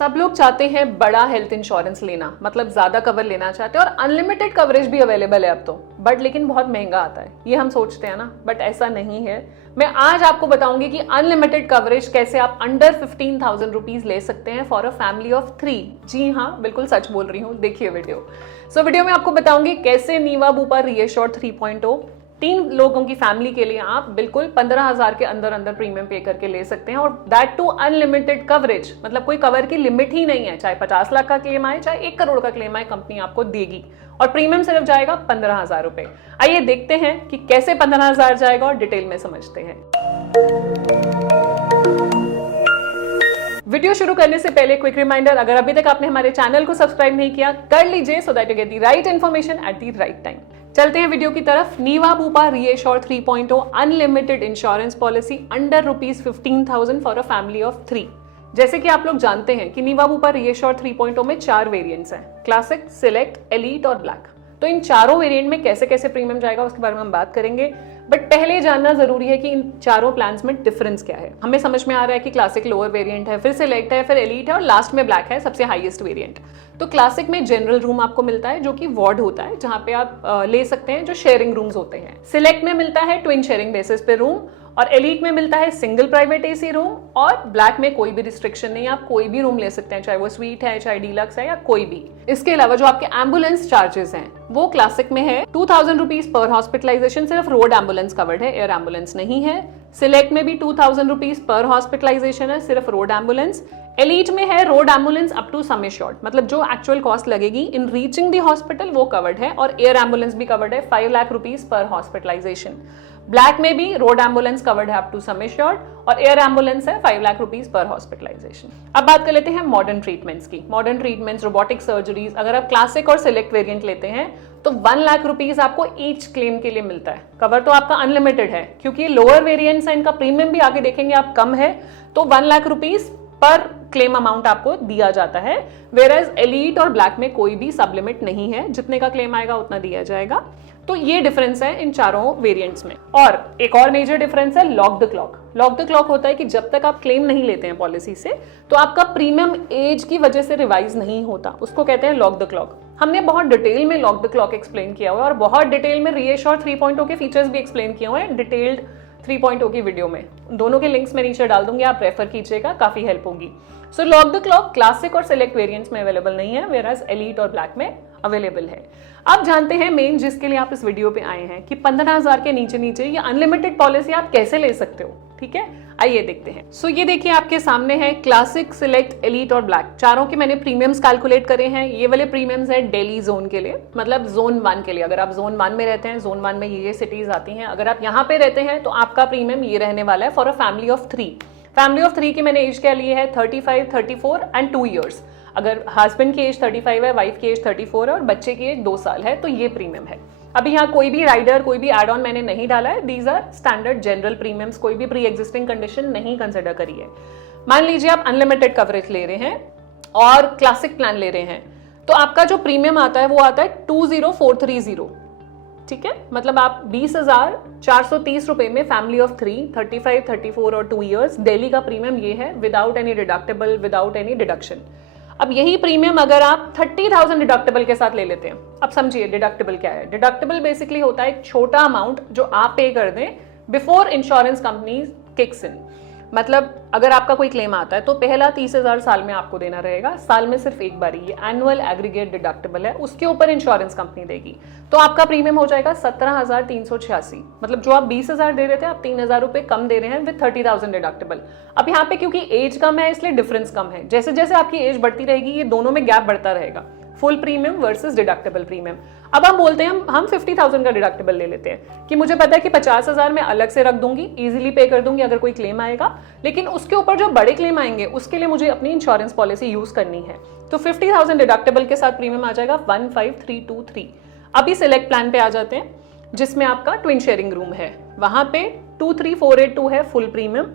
सब लोग चाहते हैं बड़ा हेल्थ इंश्योरेंस लेना, मतलब ज्यादा कवर लेना चाहते हैं और अनलिमिटेड कवरेज भी अवेलेबल है अब तो, बट लेकिन बहुत महंगा आता है, ये हम सोचते हैं ना, बट ऐसा नहीं है। मैं आज आपको बताऊंगी कि अनलिमिटेड कवरेज कैसे आप अंडर 15,000 रुपीज ले सकते हैं फॉर अ फैमिली ऑफ 3। जी हाँ, बिल्कुल सच बोल रही हूँ, देखिए वीडियो। वीडियो में आपको बताऊंगी कैसे नीवा बुपा रीएश्योर 3.0 3 लोगों की फैमिली के लिए आप बिल्कुल 15,000 के अंदर अंदर प्रीमियम पे करके ले सकते हैं, और दैट टू अनलिमिटेड कवरेज, मतलब कोई कवर की लिमिट ही नहीं है, चाहे 50 लाख का क्लेम आए चाहे 1 करोड़ का क्लेम आए, कंपनी आपको देगी, और प्रीमियम सिर्फ जाएगा 15,000 रुपए। आइए देखते हैं कि कैसे 15,000 जाएगा और डिटेल में समझते हैं। वीडियो शुरू करने से पहले क्विक रिमाइंडर, अगर अभी तक आपने हमारे चैनल को सब्सक्राइब नहीं किया कर लीजिए, so that you get the right information at the right time. चलते हैं वीडियो की तरफ। Niva Bupa reassure 3.0 unlimited insurance policy under ₹15,000 for a family of 3। जैसे कि आप लोग जानते हैं कि नीवा बुपा रीएश्योर 3.0 में 4 वेरिएंट्स हैं, क्लासिक, सिलेक्ट, एलीट और ब्लैक। तो इन चारों वेरिएंट में कैसे कैसे प्रीमियम जाएगा उसके बारे में हम बात करेंगे, बट पहले जानना जरूरी है कि इन चारों प्लान्स में डिफरेंस क्या है। हमें समझ में आ रहा है कि क्लासिक लोअर वेरिएंट है, फिर सिलेक्ट है, फिर एलीट है और लास्ट में ब्लैक है, सबसे हाईएस्ट वेरिएंट। तो क्लासिक में जनरल रूम आपको मिलता है जो कि वार्ड होता है, जहां पे आप ले सकते हैं, जो शेयरिंग रूम्स होते हैं। सिलेक्ट में मिलता है ट्विन शेयरिंग बेसिस पे रूम, और एलीट में मिलता है सिंगल प्राइवेट एसी रूम, और ब्लैक में कोई भी रिस्ट्रिक्शन नहीं, आप कोई भी रूम ले सकते हैं, चाहे वो स्वीट है, चाहे डीलक्स है, या कोई भी। इसके अलावा जो आपके एम्बुलेंस चार्जेस हैं वो क्लासिक में है 2,000 रुपीज पर हॉस्पिटलाइजेशन, सिर्फ रोड एम्बुलेंस कवर्ड है, एयर एम्बुलेंस नहीं है। सिलेक्ट में भी 2,000 रुपीज पर हॉस्पिटलाइजेशन है, सिर्फ रोड एम्बुलेंस। एलीट में है road ambulance up to sum assured, मतलब जो एक्चुअल कॉस्ट लगेगी इन रीचिंग द हॉस्पिटल वो कवर्ड है, और एयर एम्बुलेंस भी कवर्ड है 5 लाख रुपीज पर हॉस्पिटलाइजेशन। ब्लैक में भी रोड एम्बुलेंस कवर्ड है अप टू सम एश्योर्ड, और एयर एम्बुलेंस है 5 लाख रुपीज पर हॉस्पिटलाइजेशन। अब बात कर लेते हैं मॉडर्न ट्रीटमेंट्स की। मॉडर्न ट्रीटमेंट्स, रोबोटिक सर्जरीज, अगर आप क्लासिक और सिलेक्ट वेरिएंट लेते हैं तो 1 लाख रुपीज आपको ईच क्लेम के लिए मिलता है। कवर तो आपका अनलिमिटेड है, क्योंकि लोअर वेरिएंट्स है, इनका प्रीमियम भी आगे देखेंगे आप कम है, तो 1 लाख रुपीज पर क्लेम अमाउंट आपको दिया जाता है। वेयरएज एलीट और ब्लैक में कोई भी सब लिमिट नहीं है, जितने का क्लेम आएगा उतना दिया जाएगा। तो ये डिफरेंस है इन चारों वेरिएंट्स में। और एक और मेजर डिफरेंस है lock the clock. Lock the clock होता है कि जब तक आप क्लेम नहीं लेते हैं पॉलिसी से, तो आपका प्रीमियम एज की वजह से रिवाइज नहीं होता, उसको कहते हैं लॉक द क्लॉक। हमने बहुत डिटेल में लॉक द क्लॉक एक्सप्लेन किया हुआ है, और बहुत डिटेल में रीएश्योर 3.0 के फीचर्स भी एक्सप्लेन किए हुए हैं डिटेल्ड 3.0 की वीडियो में। दोनों के लिंक्स मैं नीचे डाल दूंगी, आप रेफर कीजिएगा, काफी हेल्प होगी। सो लॉक द क्लॉक क्लासिक और सिलेक्ट वेरिएंट्स में अवेलेबल नहीं है, वेयरएज एलीट और ब्लैक में अवेलेबल है। अब जानते हैं मेन जिसके लिए आप इस वीडियो पे आए हैं, कि 15,000 के नीचे नीचे ये अनलिमिटेड पॉलिसी आप कैसे ले सकते हो। ठीक है, आइए देखते हैं। सो ये देखिए आपके सामने है क्लासिक, सिलेक्ट, एलीट और ब्लैक, चारों के मैंने प्रीमियम्स कैलकुलेट करे हैं। ये वाले प्रीमियम्स है दिल्ली जोन के लिए, मतलब जोन 1 के लिए। अगर आप जोन 1 में रहते हैं, जोन 1 में ये सिटीज आती हैं, अगर आप यहाँ पे रहते हैं तो आपका प्रीमियम ये रहने वाला है for a family of 3। Family of 3 की मैंने एज क्या ली है, 35, 34 एंड 2 ईयर्स। अगर हस्बैंड की एज 35 है, वाइफ की एज 34 है, और बच्चे की एज 2 साल है, तो ये प्रीमियम है। अभी यहाँ कोई भी राइडर, कोई भी एड ऑन मैंने नहीं डाला है, these are standard general premiums, कोई भी प्री एग्जिस्टिंग कंडीशन नहीं कंसिडर करी है। मान लीजिए आप अनलिमिटेड कवरेज ले रहे हैं और क्लासिक प्लान ले रहे हैं, तो आपका जो प्रीमियम आता है वो आता है 20,430। ठीक है, मतलब आप 20,430 रुपए में फैमिली ऑफ 3, 35, 34 और 2 ईयर्स, दिल्ली का प्रीमियम ये है, without any deductible, without any deduction. अब यही प्रीमियम अगर आप 30,000 डिडक्टेबल के साथ ले लेते हैं, अब समझिए डिडक्टेबल क्या है। डिडक्टेबल बेसिकली होता है एक छोटा अमाउंट जो आप पे कर दें before insurance company kicks in. मतलब अगर आपका कोई क्लेम आता है तो पहला 30,000 साल में आपको देना रहेगा, साल में सिर्फ एक बार। ये एनुअल एग्रीगेट डिडक्टेबल है, उसके ऊपर इंश्योरेंस कंपनी देगी, तो आपका प्रीमियम हो जाएगा 17,386। मतलब जो आप 20,000 दे रहे थे, आप 3,000 रुपए कम दे रहे हैं विद 30,000 डिडक्टेबल। अब यहाँ पे क्योंकि एज कम है इसलिए डिफरेंस कम है, जैसे जैसे आपकी एज बढ़ती रहेगी ये दोनों में गैप बढ़ता रहेगा, full premium versus deductible premium. अब हम बोलते हैं हम 50,000 का डिडक्टेबल ले लेते हैं, कि मुझे पता है कि 50,000 मैं अलग से रख दूंगी, इजीली पे कर दूंगी अगर कोई क्लेम आएगा, लेकिन उसके ऊपर जो बड़े क्लेम आएंगे उसके लिए मुझे अपनी इंश्योरेंस पॉलिसी यूज करनी है। तो 50,000 डिडक्टेबल के साथ प्रीमियम आ जाएगा 15,323। अभी सिलेक्ट प्लान पे आ जाते हैं, जिसमें आपका ट्विन शेयरिंग रूम है, वहां पे 23,482 है फुल प्रीमियम।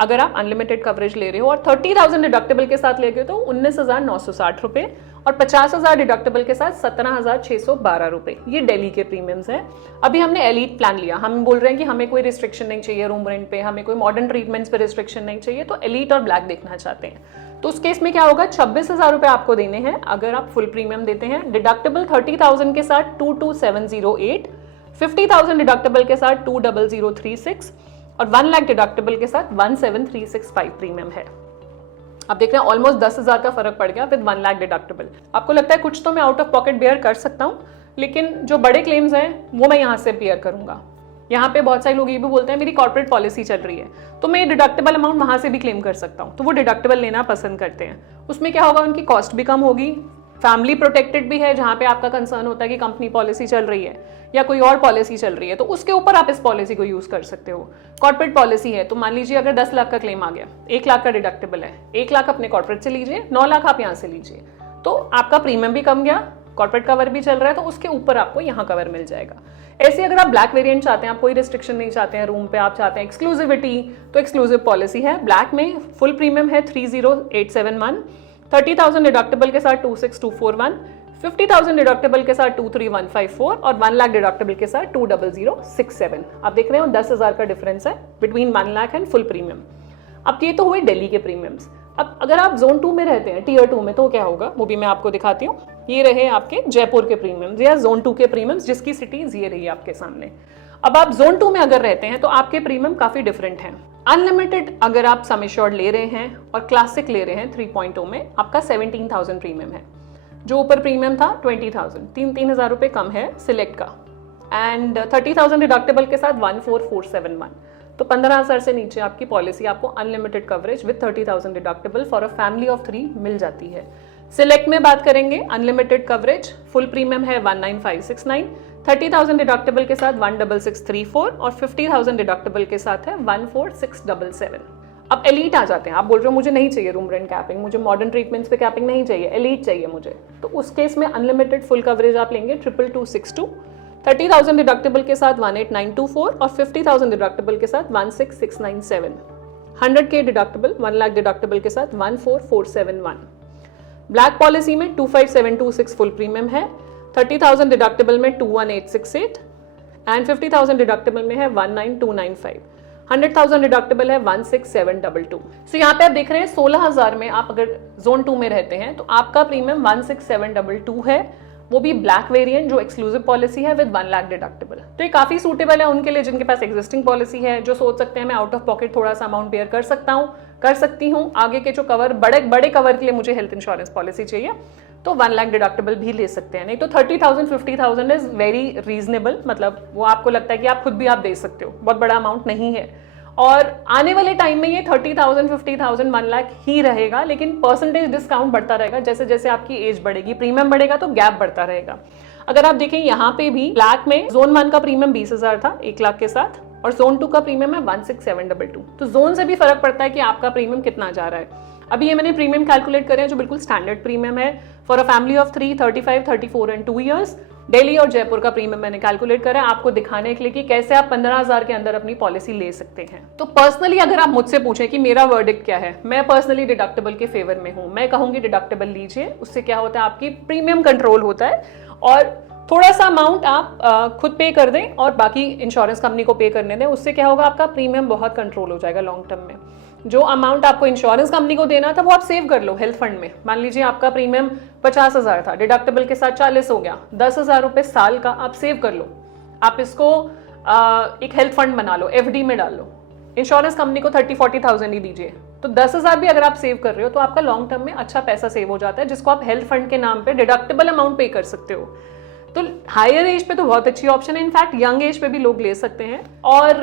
अगर आप अनलिमिटेड कवरेज ले रहे हो और 30,000 डिडक्टेबल के साथ ले गए तो 19,960 रुपए और 50,000 डिडक्टेबल के साथ 17,612 रुपए। ये दिल्ली के प्रीमियम्स हैं। अभी हमने एलीट प्लान लिया, हम बोल रहे हैं कि हमें कोई रिस्ट्रिक्शन नहीं चाहिए रूम रेंट पे, हमें कोई मॉडर्न ट्रीटमेंट्स पे रिस्ट्रिक्शन नहीं चाहिए, तो एलीट और ब्लैक देखना चाहते हैं। तो उस केस में क्या होगा, 26,000 रुपए आपको देने हैं अगर आप फुल प्रीमियम देते हैं। डिडक्टेबल 30,000 के साथ 22,708, 50,000 डिडक्टेबल के साथ 2,0036 और 1 लाख डिडक्टेबल के साथ 17,365 प्रीमियम है। आप देख रहे हैं ऑलमोस्ट 10,000 का फर्क पड़ गया विद 1 लाख डिडक्टेबल। आपको लगता है कुछ तो मैं आउट ऑफ पॉकेट बेयर कर सकता हूं, लेकिन जो बड़े क्लेम्स हैं वो मैं यहां से बेयर करूंगा। यहाँ पे बहुत सारे लोग ये भी बोलते हैं मेरी कॉर्पोरेट पॉलिसी चल रही है तो मैं डिडक्टेबल अमाउंट वहां से भी क्लेम कर सकता हूँ, तो वो डिडक्टेबल लेना पसंद करते हैं। उसमें क्या होगा, उनकी कॉस्ट भी कम होगी, फैमिली प्रोटेक्टेड भी है, जहां पे आपका कंसर्न होता है कि कंपनी पॉलिसी चल रही है या कोई और पॉलिसी चल रही है तो उसके ऊपर आप इस पॉलिसी को यूज कर सकते हो। कॉर्पोरेट पॉलिसी है तो मान लीजिए अगर 10 लाख का क्लेम आ गया, 1 लाख का डिडक्टेबल है, 1 लाख अपने कॉर्पोरेट से लीजिए, 9 लाख आप यहाँ से लीजिए, तो आपका प्रीमियम भी कम गया, कॉर्पोरेट कवर भी चल रहा है, तो उसके ऊपर आपको यहाँ कवर मिल जाएगा। ऐसे अगर आप ब्लैक वेरिएंट चाहते हैं, आप कोई रिस्ट्रिक्शन नहीं चाहते हैं रूम पे, आप चाहते हैं एक्सक्लूसिविटी, तो एक्सक्लूसिव पॉलिसी है। ब्लैक में फुल प्रीमियम है 30,871, 30,000 डिडक्टेबल के साथ 26,241, 50,000 डिडक्टेबल के साथ 23,154 और 1 लाख डिडक्टेबल के साथ 2,0067। आप देख रहे हो 10,000 का डिफरेंस है between 1 lakh and full premium. अब ये तो हुए दिल्ली के प्रीमियम्स। अब अगर आप जोन 2 में रहते हैं, टियर 2 में, तो क्या होगा वो भी मैं आपको दिखाती हूँ। ये रहे आपके जयपुर के प्रीमियम्स या जोन 2 के प्रीमियम्स, जिसकी सिटीज ये रही आपके सामने। अब आप जोन 2 में अगर रहते हैं तो आपके प्रीमियम काफी डिफरेंट हैं। अनलिमिटेड अगर आप सम एश्योर्ड ले रहे हैं और क्लासिक ले रहे हैं 3.0 में, आपका 17,000 प्रीमियम है। जो ऊपर प्रीमियम था 20,000, 3,000 रुपए कम है सिलेक्ट का, एंड 30,000 डिडक्टेबल के साथ 14,471, तो 15,000 से नीचे आपकी पॉलिसी आपको unlimited coverage with 30,000 deductible for a family of 3 मिल जाती है। सिलेक्ट में बात करेंगे, अनलिमिटेड कवरेज, फुल प्रीमियम है 19,569, 30,000 डिडक्टेबल के साथ 1,6634 और 50,000 डिडक्टेबल के साथ है 14,677। अब एलीट आ जाते हैं, आप बोल रहे हो मुझे नहीं चाहिए रूम रेंट कैपिंग, मुझे मॉडर्न ट्रीटमेंट्स पे कैपिंग नहीं चाहिए, एलीट चाहिए मुझे, तो उस केस में अनलिमिटेड फुल कवरेज आप लेंगे 22262, 30,000 डिडक्टेबल के साथ 18,924 और 50,000 डिडक्टेबल के साथ 16,697, 100K डिडक्टेबल 1 लाख डिडक्टेबल के साथ 14,471। ब्लैक पॉलिसी में 25,726 फुल प्रीमियम है, 30,000 डिडक्टेबल में 21,868 एंड 50,000 डिडक्टेबल में है 19,295, 100,000 डिडक्टेबल है 16,722। सो यहाँ पे आप देख रहे हैं 16,000 में आप अगर जोन 2 में रहते हैं तो आपका प्रीमियम 16,722 है, वो भी ब्लैक वेरिएंट जो एक्सक्लूसिव पॉलिसी है विद 1 लाख डिडक्टेबल। तो ये काफी सूटेबल है उनके लिए जिनके पास एग्जिस्टिंग पॉलिसी है, जो सोच सकते हैं मैं आउट ऑफ पॉकेट थोड़ा सा अमाउंट बेयर कर सकता हूँ, कर सकती हूँ, आगे के जो कवर बड़े कवर के लिए मुझे हेल्थ इंश्योरेंस पॉलिसी चाहिए तो 1 लाख डिडक्टेबल भी ले सकते हैं। नहीं तो 30,000 50,000 इज वेरी रीजनेबल, मतलब वो आपको लगता है कि आप खुद भी आप दे सकते हो, बहुत बड़ा अमाउंट नहीं है। और आने वाले टाइम में ये 30,000 50,000 1 लाख ही रहेगा, लेकिन परसेंटेज डिस्काउंट बढ़ता रहेगा जैसे जैसे आपकी एज बढ़ेगी, प्रीमियम बढ़ेगा तो गैप बढ़ता रहेगा। अगर आप देखें यहाँ पे भी ब्लैक में जोन 1 का प्रीमियम 20,000 था 1 लाख के साथ और जोन 2 का प्रीमियम है 16,722, तो जोन से भी फर्क पड़ता है कि आपका प्रीमियम कितना जा रहा है। अभी ये मैंने प्रीमियम कैलकुलेट करे हैं जो बिल्कुल स्टैंडर्ड प्रीमियम है for a family of 3, 35, 34 and 2 years. Delhi और जयपुर का प्रीमियम मैंने कैलकुलेट करा है आपको दिखाने के लिए कि कैसे आप 15,000 के अंदर अपनी पॉलिसी ले सकते हैं। तो पर्सनली अगर आप मुझसे पूछें कि मेरा वर्डिक्ट क्या है, मैं पर्सनली डिडक्टेबल के फेवर में हूं। मैं कहूंगी डिडक्टेबल लीजिए, उससे क्या होता है आपकी प्रीमियम कंट्रोल होता है और थोड़ा सा अमाउंट आप खुद पे कर दें और बाकी इंश्योरेंस कंपनी को पे करने दें, उससे क्या होगा आपका प्रीमियम बहुत कंट्रोल हो जाएगा लॉन्ग टर्म में। जो अमाउंट आपको इंश्योरेंस कंपनी को देना था वो आप सेव कर लो हेल्थ फंड में। मान लीजिए आपका प्रीमियम 50,000 था, डिडक्टेबल के साथ 40 हो गया, 10,000 रुपए साल का आप सेव कर लो। आप इसको एक हेल्थ फंड बना लो, FD में डाल लो, इंश्योरेंस कंपनी को 30-40,000 ही दीजिए, तो 10,000 भी अगर आप सेव कर रहे हो तो आपका लॉन्ग टर्म में अच्छा पैसा सेव हो जाता है, जिसको आप हेल्थ फंड के नाम पे डिडक्टेबल अमाउंट पे कर सकते हो। तो हायर एज पे तो बहुत अच्छी ऑप्शन है, इनफैक्ट यंग एज पे भी लोग ले सकते हैं। और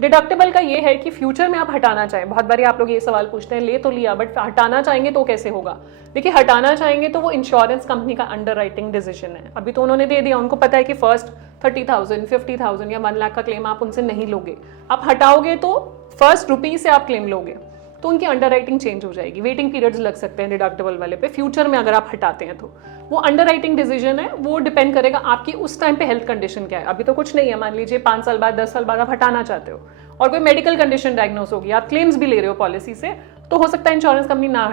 डिडक्टेबल का ये है कि फ्यूचर में आप हटाना चाहें, बहुत बारी आप लोग ये सवाल पूछते हैं, ले तो लिया बट हटाना चाहेंगे तो कैसे होगा। देखिए हटाना चाहेंगे तो वो इंश्योरेंस कंपनी का अंडरराइटिंग डिसीजन है। अभी तो उन्होंने दे दिया, उनको पता है कि फर्स्ट 30,000, 50,000 या 1 लाख का क्लेम आप उनसे नहीं लोगे, आप हटाओगे तो फर्स्ट रुपी से आप क्लेम लोगे। तो उनकी अंडरराइटिंग चेंज हो जाएगी। वेटिंग पीरियड्स लग सकते हैं डिडक्टिबल वाले पे फ्यूचर में अगर आप हटाते हैं तो। वो अंडरराइटिंग डिसीजन है, वो डिपेंड करेगा आपकी उस टाइम पे हेल्थ कंडीशन क्या है। अभी तो कुछ नहीं है, मान लीजिए 5 साल बाद 10 साल बाद आप हटाना चाहते हो और कोई मेडिकल कंडीशन डायग्नोस होगी, आप क्लेम्स भी ले रहे हो पॉलिसी से, तो हो सकता है इंश्योरेंस कंपनी ना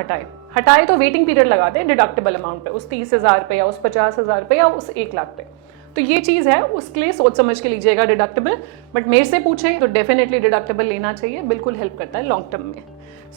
हटाए तो वेटिंग पीरियड लगा दे डिडक्टेबल अमाउंट पे, उस 30,000 पे या उस 50,000 पे या उस 1 लाख पे। तो ये चीज है, उसके लिए सोच समझ के लीजिएगा डिडक्टेबल। बट मेरे से पूछें तो डेफिनेटली डिडक्टेबल लेना चाहिए, बिल्कुल हेल्प करता है लॉन्ग टर्म में।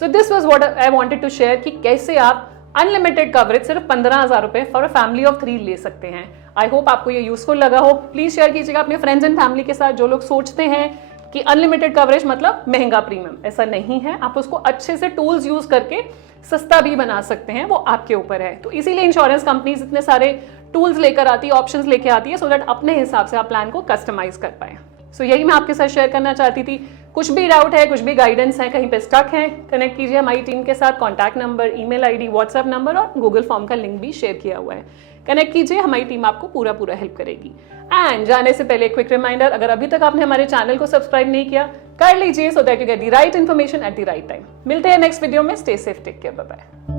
So this was what I wanted to share कि कैसे आप अनलिमिटेड कवरेज सिर्फ 15,000 रुपए फॉर अ फैमिली ऑफ 3 ले सकते हैं। आई होप आपको ये यूजफुल लगा हो। प्लीज शेयर कीजिएगा अपने फ्रेंड्स एंड फैमिली के साथ। जो लोग सोचते हैं कि अनलिमिटेड कवरेज मतलब महंगा प्रीमियम, ऐसा नहीं है। आप उसको अच्छे से टूल्स यूज करके सस्ता भी बना सकते हैं, वो आपके ऊपर है। तो इसीलिए इंश्योरेंस कंपनीज इतने सारे टूल्स लेकर आती है, ऑप्शंस लेके आती है, सो दैट अपने हिसाब से आप प्लान को कस्टमाइज कर पाए। सो यही मैं आपके साथ शेयर करना चाहती थी। कुछ भी डाउट है, कुछ भी गाइडेंस है, कहीं पे स्टक है, कनेक्ट कीजिए हमारी टीम के साथ। Contact number, email ID, WhatsApp number और गूगल फॉर्म का लिंक भी शेयर किया हुआ है। कनेक्ट कीजिए, हमारी टीम आपको पूरा हेल्प करेगी। एंड जाने से पहले क्विक रिमाइंडर, अगर अभी तक आपने हमारे चैनल को सब्सक्राइब नहीं किया, कर लीजिए, so that you get the right information at the right time. मिलते हैं नेक्स्ट वीडियो में। Stay safe, take care, bye bye.